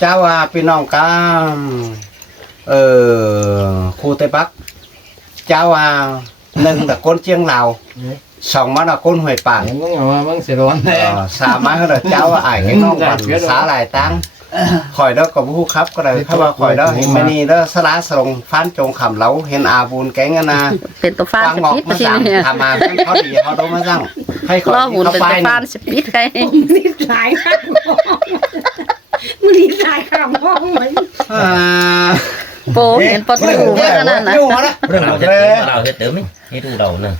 เจ้าว่าพี่น้องกันครูเตปักเจ้าว่าหนึ่งแต่คนเชียงลาวสองมาแต่คนห้วยป่าน มึงเอามามึงเสียร้อนแน่ สามมาก็เจ้าว่าไอ้แค่น้องบันสาหลายตังคอยเด้อกับผู้ครับก็เลยเข้ามาคอยเด้อเห็นไม่นี่เด้อสลาสรงฟันจงขำเหลาเห็นอาบูนแกงนะ เป็นตัวฟ้า ฟัง ส งอก ปิด มา ที สั่ง นี้ ทำมาเขาดีเขาโดนมาสั่งให้คอย ล้อบุญ เขา เป็น ไป ตัวฟ้าสปิดใคร นี่สายข้างมึงนี่สายข้างห้องเหมือน โปเห็นปะทูเมื่อนั้นนะ ยุ่งนะ เรื่องเราจะเราจะเติมไหมให้ดูเราเนอะ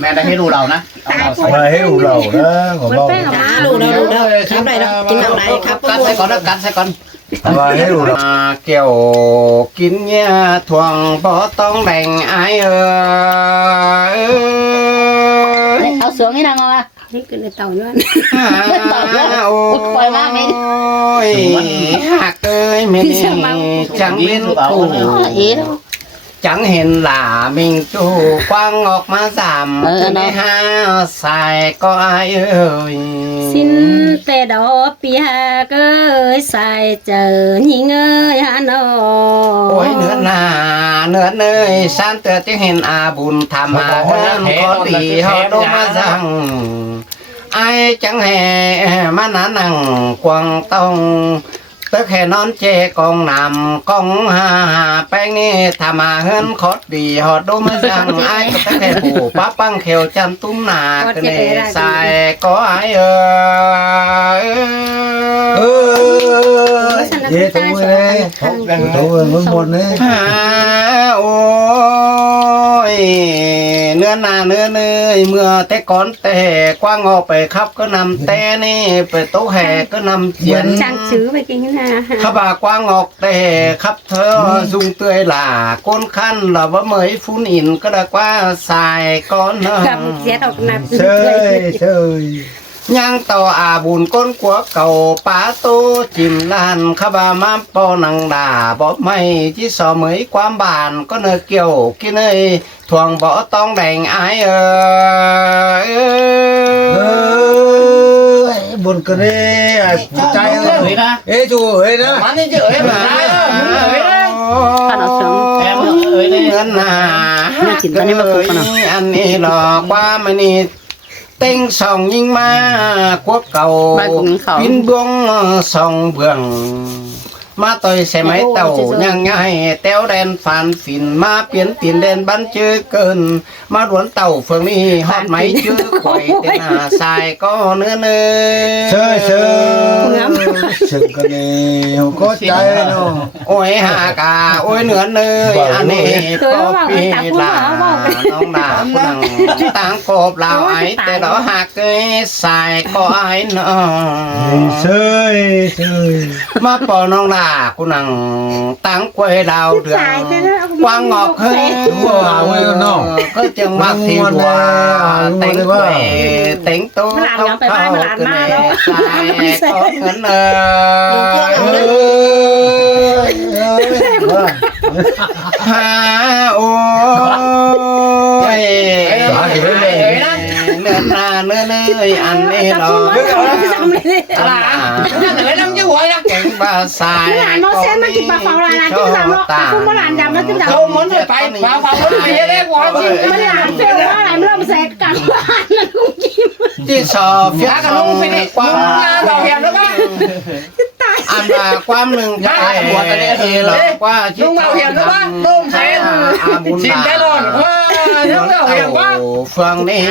แม่ได้ให้ดูเรานะ ตายปวด มาให้ดูเรานะของ เหมือน เรา แป้งกับมาดูดูดูครับได้แล้วกินน้ำไหนครับ กัดใส่ก่อนนะกัดใส่ก่อน มาให้ดูเรา เกี่ยวกินเนี่ยทวงบ่ต้องแบ่งไอ้เอาเสือให้นางมา นี่คือในเต่าเนี่ย โอ้ยหักเอ้ยไม่นี่จังเป็นกู เอ๋อ จังเห็นหล่ามิงจูกว้างออกมาสามในห้าใส่ก็ไอ้เอ้ย สิ้นแต่ดอกปีหาเกยใส่เจอยิงเอ้ยฮานอ โอ้ยเนื้อหนาเนื้อเนยสันเตือที่เห็นอาบุญทำมาเฮินขอตีเขาโดมาสั่งไอ้จังแห่มาหนาหนังกวางต้องเตึกแห่นอนเจกองนำกองหาแป้งนี่ทำมาเฮินขอดีหอดโดมาสั่งไอ้ก็ตึกแห่ปูป้าปังเขียวจันตุ้มหนาก็เนใส่ก็ไอ้เออ เย้ตัวเลยตัวมึงหมดเลย โอ้ยเนื้อหนาเนื้อเนยเมื่อแต่ก่อนแต่กว้างออกไปครับก็นำแต่นี่ไปโต๊ะแห่ก็นำเจียน ช่างซื้อไปกินนะ ข้าบากว้างออกแต่ครับเธอซุงเตยหล่าก้นขั้นเราว่าเหมยฟุ้นอินก็ได้กว่าสายก้อนเน กับเสียดอกนับ เชยเชย ยังต่ออาบุญก้นกัวเก่าป้าโตจิมลานขบามาปอนังดาบอกไม่ที่สอเหมยความบานก็เนอเกี่ยวกินเนยทวงบ่ต้องแดงไอบุญกันเลยใจเลยนะเอ้จูเอ้ยนะ มันนี่จะเอ๋ยมาได้มึงเอ๋ยได้ ขันเอาเสือ แอมเอ๋ยได้ เงินหนา ไม่กินตอนนี้มาปลูกกันเหรอ อันนี้หลอกว่ามันนี่เต็งส่องยิงมาควบเก่าปินบวงส่องเบื้องมาต่อยใส่ไม้เต่ายังไงแต้วแดนฝันฝินมาเปลี่ยนตีนแดนบันชื่อเกินมาหลวนเต่าเฟืองนี้ฮอดไม้ชื่อข่อยเต็นหาทรายก็เนื้อเนื้อ เชยเชยเชยกันเลยก็ใจเนาะ โอ้ยหากาโอ้ยเนื้อเนื้ออันนี้ก็ปีลาน้องดาผู้นังต่างกบลาวไอแต่เราหากเกยสายก็ไอเนาะ เชยเชย มาปอน้องลากูนังตั้งกวยดาวเดือนกวางงอกเฮ้ยก็จังมาที่วัวแต่งกวยแต่งตัวเขาเขาก็แน่สายก็เงินฮาโอ้ยเนื้อหน้าเนื้อเนื้ออันนี้เราอะไรเนื้อน้ำจิ้มหัวนะเก่งภาษา หลานน้องเส้นมันกินปลาเผาหลานที่สามหรอกคุณว่าหลานยำแล้วที่สาม เขาเหมือนไปเผาไปได้หัวจริง มันหลานเฟลว่าหลานเริ่มแสกกันบ้านแล้วลุงกิม ที่สอบเฟียกับลุงไปในความ เราเห็นแล้วป่ะ อันว่าความหนึ่งจะได้หัวกันได้ทีหรอกว่า ลุงเราเห็นแล้วป่ะลุงเห็นชิมได้หรอกว่าลุงเราเห็นว่า เฟืองนี่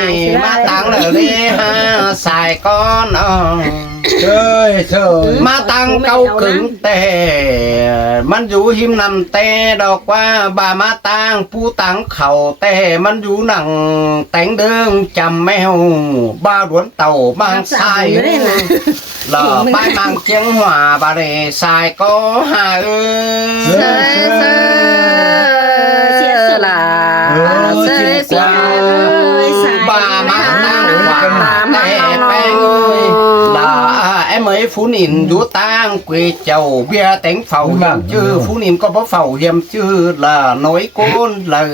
มาตั้งเลยฮะสายก้อนเชยเชย มาตั้งเก้าขึงแต่มันอยู่หิมนำแต่ดอกว่าบามาตั้งผู้ตั้งเข่าแต่มันอยู่หนังแต่งเดิงจำแมวบ้าหลวนเต่าบางสายหล่อไปบางเจียงหัวบาเรสายก็หาเสือล่ะเสือเสือ bà má tang hoàng tè beng ơi là em ấy phú nín vũ tang quê chầu bia tánh phầu hiểm chứ phú nín có bó phầu hiểm chứ là nói côn là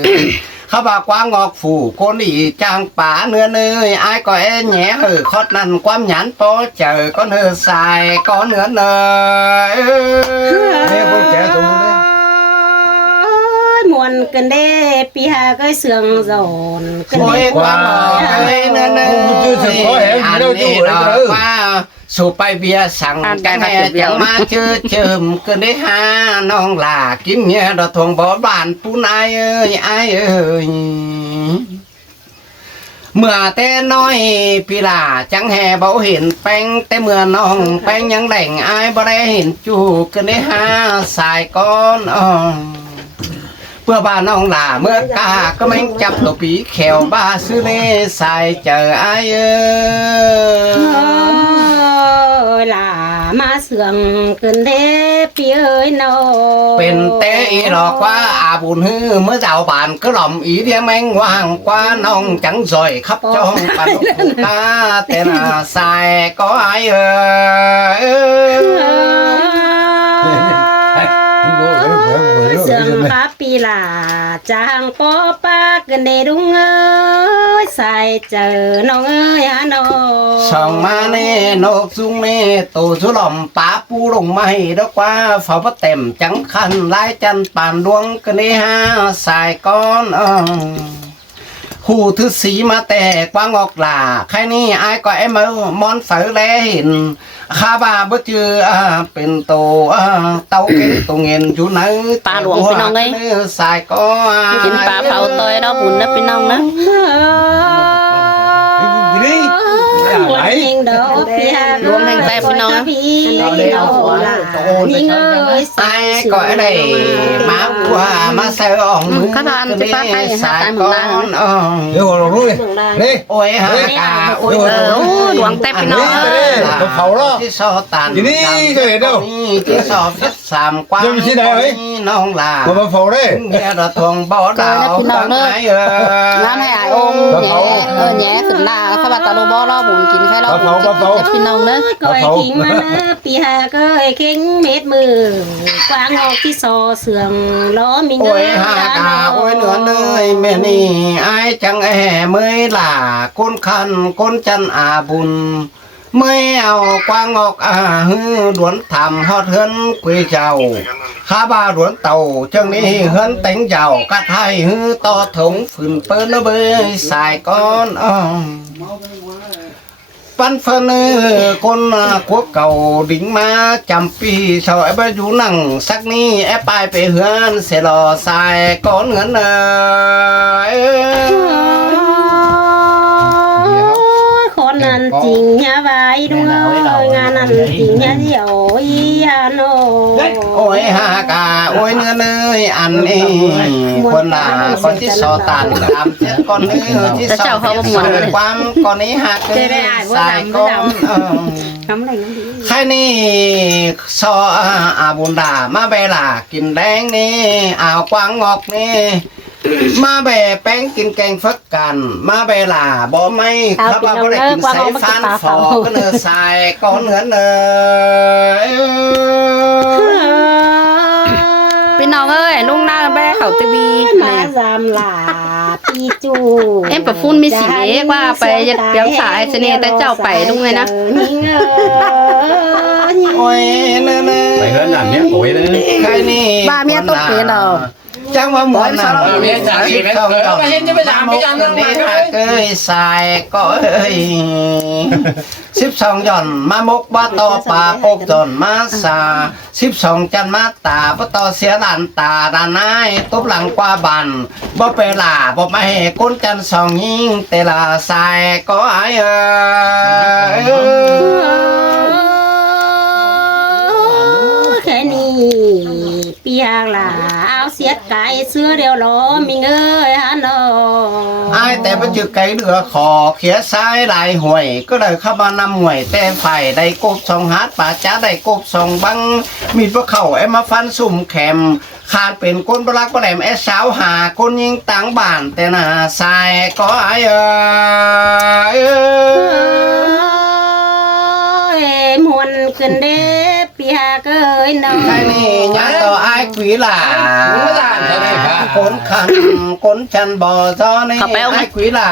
เขาบอกกว้างงอกphủคนอีจางป่าเนื้อเนยไอ้ก็แอ่แหน่คอดนั่นความหยันโปเจอก็เนื้อสายก็เนื้อเนย เนี่ยคนแก่ตรงนู้นเลย มวนกันเด้ปีหาก็เสืองโซนกัน โอ้ย เด้ กว้างงอกเนื้อเนยอันนี้ดอกว่าสู่ไปเบียสั่งกันแน่จังมาเจอเจิมกันได้หาน้องหลากินเมียดอกทงบ่บ้านผู้นายเอ้ยไอ้เอ้ยเมื่อแต่น้อยพี่ลาจังแห่เบาเห็นแป้งแต่เมื่อน้องแป้งยังแหล่งอายบ่ได้เห็นจูกันได้หาสายก้อนเพื่อบ้านน้องหลาเมื่อกาก็แม่งจับตัวปีแขวบ้าซื้อเล่สายเจออายเอ้ย ล่ะมาเสืองกันเด้ปีเอ้ยน้อง เป็นเตอีหลอกว่าอาบุญฮือเมื่อเจ้าบ้านก็หล่อมอีเดียแมงว่างกว่าน้องจังซอยขับจ้องปันผูกาแต่ละสายก็อายเอ้ย เสืองพาปีลาจางปอปากันเดดุงเอ้ยใส่เจอน้องเอ้ยฮะน้อง ส่องมาเน่นกซุงเน่ตูสุหล่อมป้าปูลงไม่ดอกว่าฝาเต็มจังคันลายจันป่านดวงกันนี่ฮะสายก้อนหูทึสีมาแต่กว้างออกลาใครนี่อายก็ไอ้มือมอนเสือแลเห็นข้าบ้าบ่เจอเป็นโตเต้าเก่งตัวเงินอยู่ไหนสายก้อน กินปลาเผาตัวเนาะบุญนะพี่น้องนะ นี่ หมดเองดอกพี่ฮะพี่น้องล่ะนี่เอ้ย ไอ้ก็ได้มาบัวมาเสืออ่องมือสายก้อน เดี๋ยวเรารู้เลยนี่ โอ้ยฮะกาโอ้ย หลวงแต่พี่น้อง เขาล่ะ ที่ซอตัน ทีนี้เคยเห็นเด้อ ที่ซอฟิตสามกว้างน้องลา มาเฝ้าได้ เมียระทงบ่ดาวตั้งไหนน้ำให้อายองแย่ขึ้นหน้าเขาว่าตาโลบ่รอบุญกินแค่รอบุญแต่พี่น้องเนอะ ก้อยทิ้งมานะปีหาก็เข่งเม็ดมือกวางออกที่ซอเสืองล้อมี โอ้ เงิ ยฮากาโอ้ยเหนือเนยแม่นี่ไอ้จังเมื่อยล่าคนคันคนจันอาบุญเมื่อเอากวางออกฮือดวนทำฮอดเฮือนกุยเจ้าข้าบ้าดวนเต่าจังนี้เฮือนเต็งเจ้ากะไทยฮือต่อถงฝืนเปิ้นเบยสายก้อนปันเฟนคนพวกเก่าดิ่งมาจำปีชาวไอ้บ้าอยู่นั่งสักนี้ไอ้ปลายไปเฮือนเสลอสายก้อนเงินคนนั้นจริงอย่าไว้ด้วยงานนั้นจริงอย่าเดี่ยวอีอาโน โอ้ยฮากาโอ้ยเนื้อเนยอันนี้คนละคนที่สอตันตามเจ้าคนนี้ที่สอความก่อนนี้หักสายก้อน คำอะไรนั่นดี ใครนี่ซออาบุญดามาเบลากินแดงนี่อ่าวกวางงอกนี่มาแบแป้งกินแกงฟักกันมาเบลาบ่ไม่ครับว่าบ่ได้กินใส่ฟานฟอก็เนื้อสายก้อนเนื้อเนย พี่น้องเอ้ยลุงหน้าแบ่เขาทีวี มาจำลาปีจู เอ็มปะฟุ้นมีสีเล็กว่าไปเปียวสายเสน่ห์แต่เจ้าไปลุงเลยนะ โอ้ยเนื้อเนย ไปเฮือนนั่นเนี่ยโอ้ยเลย ใครนี่ บ้าเมียตกเปลี่ยนเรา จังว่าหมดน่ะ เมียจากที่เกิดก็เห็นจะไปถามพี่จันทร์นั่งมาเลย เอ้ยสายก็เอ้ย12ย่อนมามกบ่ต่อป่าปกจนมาสา12จันมาตาบ่ต่อเสียหลานตาดานายตุบหลังกว่าบันบ่ไปล่าบ่มาให้คนจันสองยิงแต่ละสายก็อายแค่นี้ปีหางลาเอาเสียไก่เสื้อเดียวล้อมีเงยฮันโน อายแต่ปัจจุไก่เหลือขอเขียซ้ายหลายห่วยก็เลยเข้ามานำห่วยแต่ฝ่ายได้กบ2หาดป่าจ้าได้กบ2บังมีดพวกเขาไอ้มาฟันสุ่มแคมขาดเป็นคนบรักบ่แหลมไอ้สาวหาคนยิงต่างบ้านแต่หน้าสายก็อายมวนขึ้นเด้ปีหาเกยน้อง ใครนี่ยังต่ออายขวีหล่า คนขันคนจันบ่อซ้อนี่ไอ้กุยล่า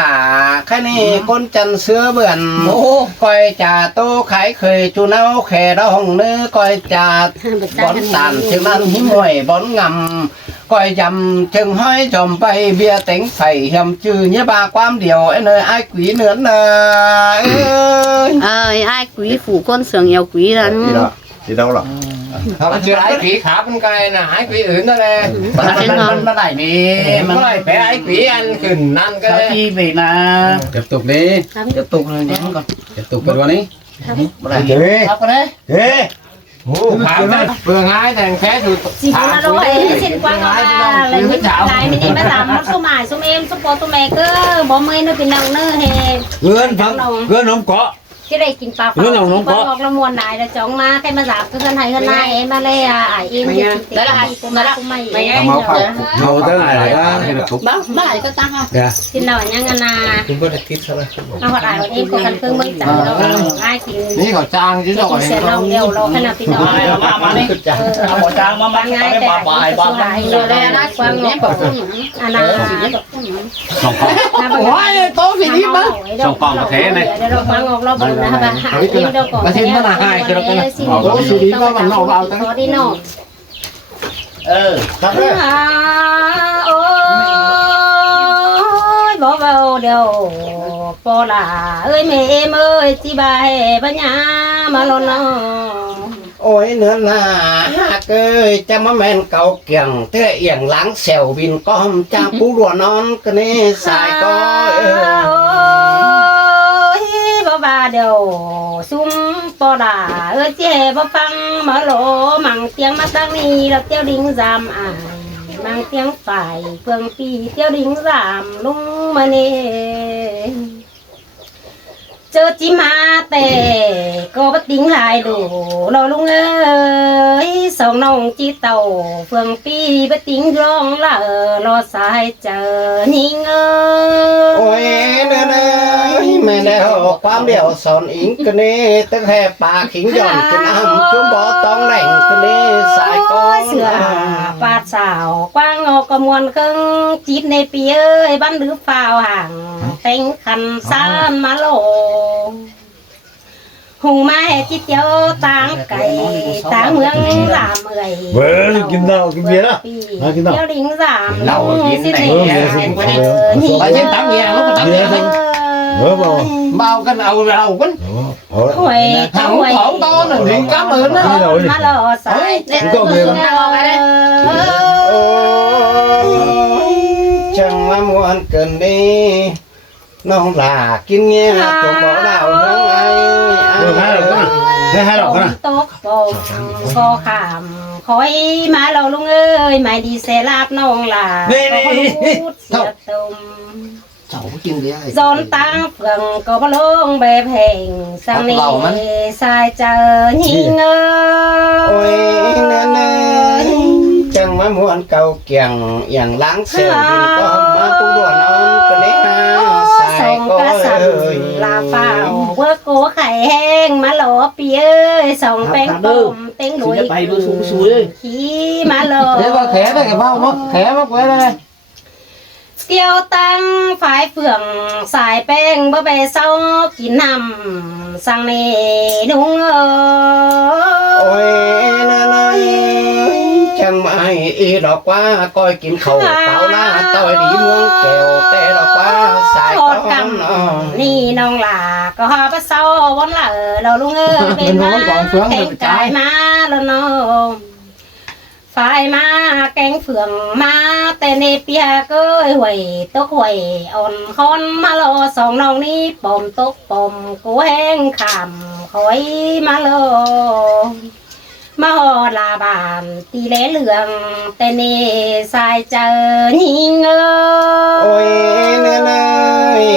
แค่นี้คนจันเสื้อเบื่อนก้อยจ่าโตขายเคยจูเนาแข่ดองเนื้อก้อยจ่าบอนตานเชียงนั้นหิมวยบอนงำก้อยยำจึงห้อยจอมไปเบียเต็งใส่ยำจื้อเนี่ยบาความเดียวไอ้เนยไอ้กุยเนื้อเนย ai quý phủ con sườn nhiều quý lắm thì đâu rồi Nó chưa ái quỷ khá bên cái nè, ái quỷ ưỡn đó nè. Nó đẩy đi Nó lại phải ái quỷ ăn khẩn ăn cái sao chi về là tiếp tục đi tiếp tục rồi nhé con tiếp tục cái đó đi đi học đấy đi khám đấy. Vừa ngay thằng khé thì chị cũng là đâu ấy xin quang là lấy những cái mình đi mà làm số mài số em số po số mẹ cứ bỏ mươi nó bị nồng nữa hè gươn không có cái nàyกินปลาฟังออกละมวนได้แล้วจ้องมาใครมาจับก็คนไทยคนนายเอ็มมาเลยอ่ะไอเอ็มจะกินได้ละกูมาละกูไม่ màu tới này là bác lại có tăng không กินหน่อยยังนาเอาหัดไอเอ็มก็กันเพิ่งไม่จับแล้วง่ายกิน นี่เขาจ้างchứ กิน rồi. เสร็จเราเร็วเราขนาดพี่น้อง มานี่เอาหัวจางมา ง่ายแต่บ่ายเลยนะกวางเนี่ยบอกอันนั้น โอ้ยโตสินี่มั้ง trong phòng thế nàyเราฟังออกเราบ่นะฮะหาเอ็มเดี๋ยวก่อน xin nó là hai cái đó cái nàyโอ้สินี่ก็มันนอกเอาตั้ง พอดีเนาะ ครับเลย โอ้ยบอกว่าเดี๋ยวปอล่ะเอ้ยแม่เอ็มเอ้ยจีบายปัญญามาลอนเนาะ โอ้ยเนื้อหน้าเกยจะมาแม่นเก่าเกี่ยงเท่เอียงหลังแซวบินก้อมจ้างผู้รัวนอนก็นี่สายก็ bà đều sum po đà ơ chè bo phăng mở lỗ mằng tiếng mắt đang đi là tiêu đinh giảm ai mang tiếng phải phương phi tiêu đinh giảm lung mà nè chờ chi mà tè có bất tính lại đủ lo lung ơi sông nông chi tàu phương phi bất tính rong là lo sai chờ nhìn ơi ôi nơi mẹ đeoความเดียวสอนอิงกันนี่ตั้งแต่ปากขิงย่อนกินอ้ำจุ่มบ่อต้องแหล่งกันนี่สายก้อน เสือปาดสาวกว้างออกกระมวลเครื่องจีบในปีเอ้ยบ้านหรือเปล่าห่างเต็งขันซานมาโลหงมาให้จิตเดียวต่างไก่ต่างเมืองลามเอ่ย Vâng, kim nào, kim bia đó. Kim nào. เดียวลิงสาม เรากินไหนไปเช่นตั้งเงี้ยแล้วก็ตั้งเงี้ย bao cái đầu đầu quýnh hồi khổ to là điện cảm ơn đó má lò sai chẳng mà muốn cần đi nó là kinh nghe tụi bỏ đào hướng ai hai lọc tốt bồn co khảm khói má lò luôn ơi mày đi xe lạp nông là có lút xe tùm giòn tăng phường có bao lông bẹp hình sang này sai chờ nhìn ơi chẳng mà muốn cầu kiềngอย่างล้างเซลล์บินก็มาผู้ด่วนนอนก็เลยsai có ơi là phao vớt cố khải hang má lỗ pì ơi sòng bánh bông tiếng đuổi khí má lỗ thế mà khé đây cái bao mất khé mất quế đây tiêu tăng phải phượng xài beng bơ bè sau kín nằm sang nè đúng ôi chẳng mai y đỏ quá coi kiếm khẩu tao na tôi đi muông kèo tê đỏ quá xài con ni nong là có bắt sau vốn là ở đầu luôn bên má cánh cái má luôn nó phải má cánh phượng má tên nê pia cơi huệ tốc huệ ổn con má lo sòng nong ní bom tốc bom cố hang khảm khói má lo má họ là bàn tì lé lường tên nê sai chờ nhìn ôi nên ơi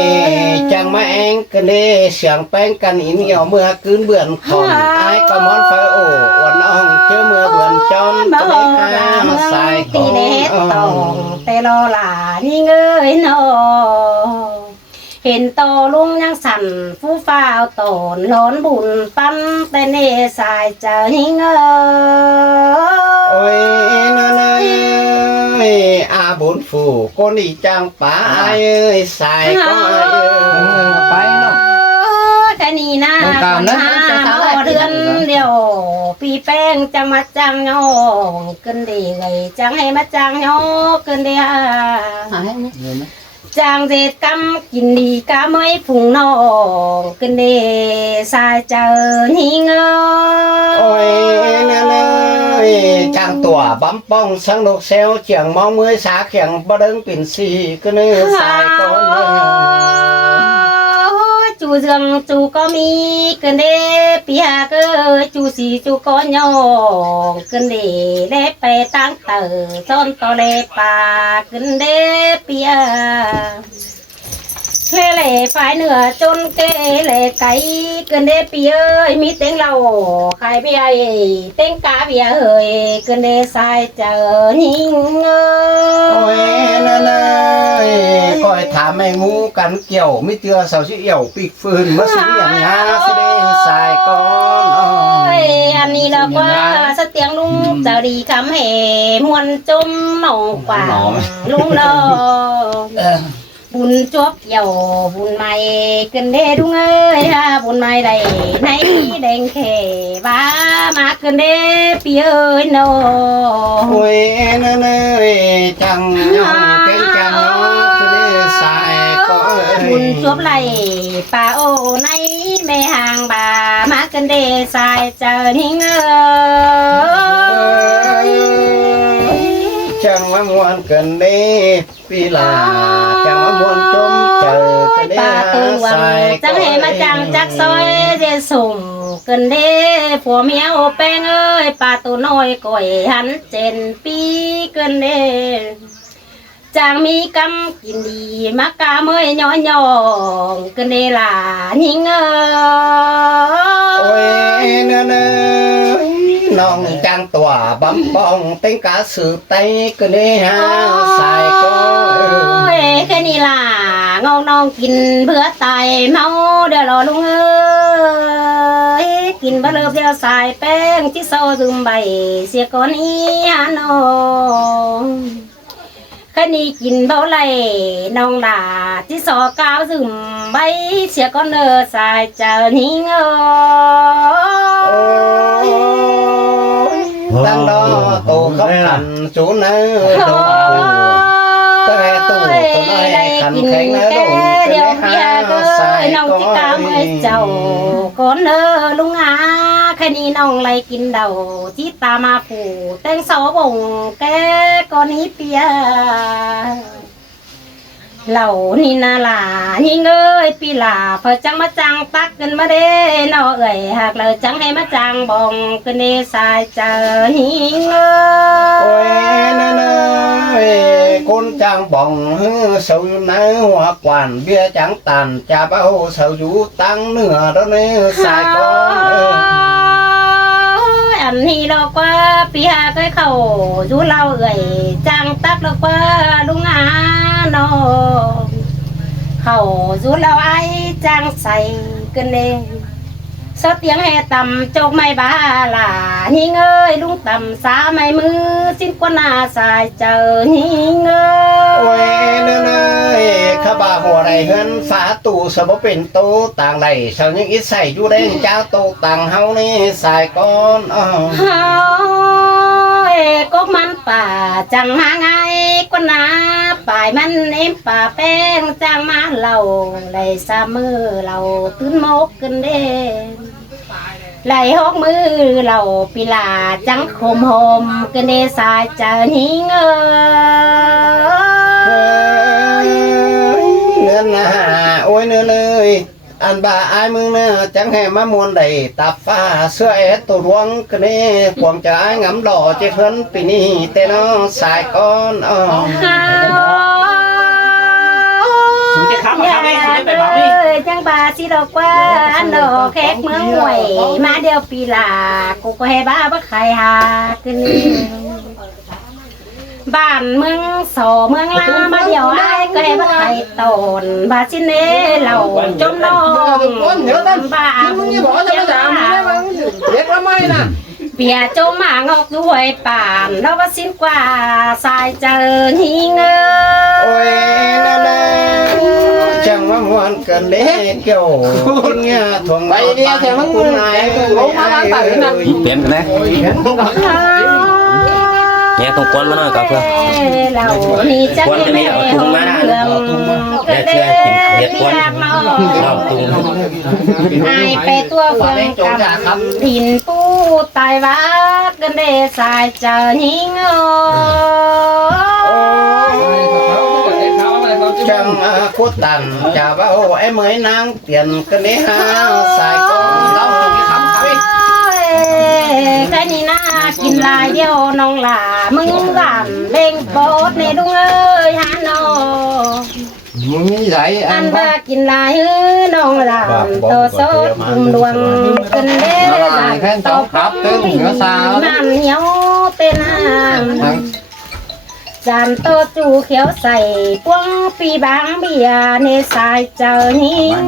chẳng mà anh cái nê sướng bánh cần in nhiều mưa cứ bươn còn ai có món phải ổ ổn ông chứ mưa bươn tròn má họ là mưa tì lé tòng tê lo là nhìn ơi nóเห็นโตลุงยังสั่นฟูฟ้าวโตนล้นบุญปั้นแต่เนสายเจอหิงเอ้ ôi nên ơi à bốn นฝูก้นอีจางป่าเอ้ยสายก็ไปเนาะ แค่นี้นะคนหามาเดือนเดียวปีแป้งจังมาจังโยกินดีไงจังให้มาจังโยกินดีจางเจ็ดกำกินดีกะไม่ผุงนองกินดีสายเจอหิง โอ้ยนั่นเลยจางตัวบัมป้องสังนกเซลเฉียงมองมือสาเขียงบ่เดิงปิ่นสีก็เนื้อสายก้อนเลย จูเรื่องจูก็มีกันเด้ปีหาก็จูสีจูก็ยองกันเด้ได้ไปตั้งเตอซ่อนต่อเลปากันเด้ปีหาเล่เล่ฝ่ายเหนือจนเกเล่ไก่กันเด้ปีเอ้ยมีเต็งเราใครพี่ไอ้เต็งกาเบียเอ้ยกันเด้สายเจอหิงเอ้ โอ้ย ย นั่นเลยคอยถามแม่งูกันเกี่ยวไม่เตือเสาชิเอี่ยวปีกฟืนมาสูงอย่างงาแสดงสายก้อน อันนี้เราว่าสเตียงลุงจะดีคำเหมวนจมหนองกว่าลุงเราบุญจบเกี่ยวบุญใหม่กันเด้ดุงเอ้ยฮะบุญใหม่ใดในแดงแค่ว่ามากันเด้ปีเอ้ยโน โอ้ยนั่นเลยจังยองเก่งจังยองแสดงสายก้อน บุญจบไหลป่าโอในแม่ห่างบ่ามากันเด้สายเจอหิงเอ้ย จังว่ามวนกันเด้ปีลาจังว่ามวนจมเจอกันเด้ ป่าตัววังจังให้มาจังจักซอยเจส่งกันเด้ผัวเมียโอแป้งเอ้ยป่าตัวน้อยก่อยหันเจนปีกันเด้จางมีกำกินดีมากาเมยย้อนยองกันเด้ล่ะหิงเอ้ โอ้ ย ยนั่นเลยน้องจังตัวบัมปองเต็งกาสืบไตกันเด้ฮะสายก้อน แค่นี้ล่ะงองน้องกินเพื่อตายเมาเดี๋ยวรอลุงเอ้ยกินบะเลิบเดียวสายแป้งที่โซซึมใบเสียก่อนนี้ฮะน้องแค่นี้กินเบาไหลน้องด่าที่สอก้าวซึมใบเสียก่อนเนอสายเจอหิงเอ้ย ตั้งดอโตกับขันจูเนื้อดงแต่ตู้ตัวน้อยขันแข็งเนื้อดงเป็น เดี๋ยว หา พี่ก็ สาย น้อง ก้ ที่ อก าน ไม่เจ้าก่อนเนอลุงอาแค่นี้น้องไล่กินเดาที่ตามาผูแตงเสาบงแกก่อนนี้เปียเหล่านี่นาหลายิงเอ้ยปีหลาพอจังมาจังตักกันมาเด้นอเอ้ยหากเลยจังให้มาจังบองกันเด้สายเจอหิงเอ้ โอ้ย ย นั่นเลยคนจังบ่องเสาอยู่ในหัวกวนเบี้ยจังตันจะเบ้าเสาอยู่ตั้งเหนือแล้วนี่สายก้อน อันนี้เราก็ปีหาเคยเข้าอยู่เราเอ่ยจังตักเราก็ลุงอาโนเข้าอยู่เราไอ้จังใส่กันเลยสเตียงแห่ต่ำโจกไม่บาลาหิงเอ้ยลุงต่ำสาไม่มือสิ้นกว่าหน้าสายเจอหิงเอ้ โอ้ย ย นั่นเลยข้าบ่าหัวไรเฮือนฝาตู้สมเป็นโตต่างไรเสายังอิใส่อยู่เด้งเจ้าโตต่างเฮานี่สายก้อนอ้อ เฮาก็มันป่าจังหาไงก็นาป่ายมันเอ็มป่าแป้งจังมาเหล่าไหลสามมือเหล่าตื้นมกกันเด้ไหลหกมือเหล่าปีลาจังโคมโฮมกันเด้สายเจอหิงเอ้ ยเนื้อหนาโอ้ยเนื้อเลยอันบ่าอายมึงนะจังให้มามวนได้ตับฟ้าเสื้อแอดตัวรวงกันนี่ขวงจะอายงำหล่อเจ้าเพิ่นปีนี้แต่น้องสายก้อนอ้อ สุดที่ข้ามมาข้ามนี่สุดที่ไปบอก เอ้ นี่ ยจังบาสิดอกว่าอันดอกแขกเมืองหวยมาเดียวปีลากูก็ให้บ้าบ่ใครหากันนี่บ้านเมืองสอเมืองลามาเดียวไอ้ก็ให้บ่ใครตนบาสิเน่เหล่าจมน้องบ้า มึงอย่าบอกจะมาด่ามึงได้มั้งเด็กละไม่น่ะ เปียโจมางอกด้วยป่านเราว่าสิ้นกว่าสายเจอหิงเอ โอ้ยนั่นแหละจังว่ามวนกันเด้เกี่ยวคุณเนี่ยถ่วง ไปเดียวแต่มัน คุณนาย ลงมาบ้านป่าเลยนะ เปลี่ยนกันนะเนี่ยต้องกวนมาหน่อยกับเพื่อน เรานี่จะให้แม่ห้องเรื่องก็เด้เรียกน้องไอไปตัวเฟืองกำดินปูตายวัดกันเด้สายเจอหิง จังโคตรตันจะว่าโอ้ไอ้เหมยนางเปลี่ยนกันเด้ฮะสายก็เรามีคำไป แค่นี้น่ากินลายเดียวน้องหล่ามึงหลานเล่งโบดในดุงเอ้ยฮานอ มึงมีไหลอั อั น น บ้า ว่ากินลายน้องหลานโตโซกุมดวงกันเด้หลานโตครับตึงเหนือสาวนั่นเหี่ยวเป็นอ่างจานโตจูเขียวใส่พวงปีบางเบียในสายเจอหิง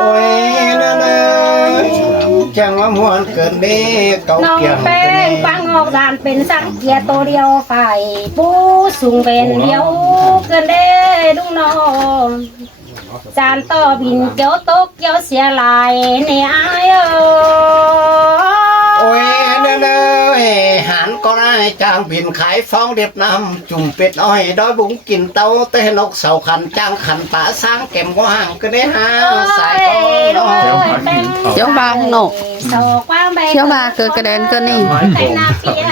โอ้ยนั่นเลยจังว่ามวนเกินเด้เก่า น้อง เกี่ยง แป้งปังออกดานเป็นสังเกียตัวเดียวฝ่ายปูสูงเป็นเดียวเกินเด้ลุงน้องจานต่อบินเกี่ยวตกเกี่ยวเสียลายในอายเอ โอ้ยนั่นเลยหันก็ได้จ้างบินขายฟองเรียบน้ำจุ่มเป็ดอ้อยดอยบุ้งกินเต้าเต้นกเสาขันจ้างขันป่าสร้างเก็มว่างก็ได้ฮะสายก็น้อง เดี๋ยวบางหนก โซกว้างใบ เที่ยวมาเกิดกระเด็นก็นี่ แต่นาเปีย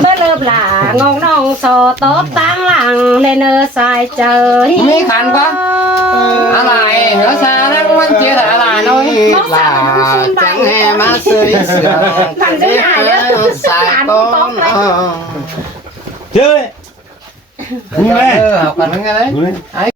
เมื่อเริ่มหลางงน้องโซโต๊ะตั้งหลังเลเนอร์สายเจอ มีขันปะอะไรเหนือซาแล้วมันเจี๊ยดอะไรน้อย ลาจังแห่มาเสือเสือสายก็น้อง chơi เออเอากันงั้นเลย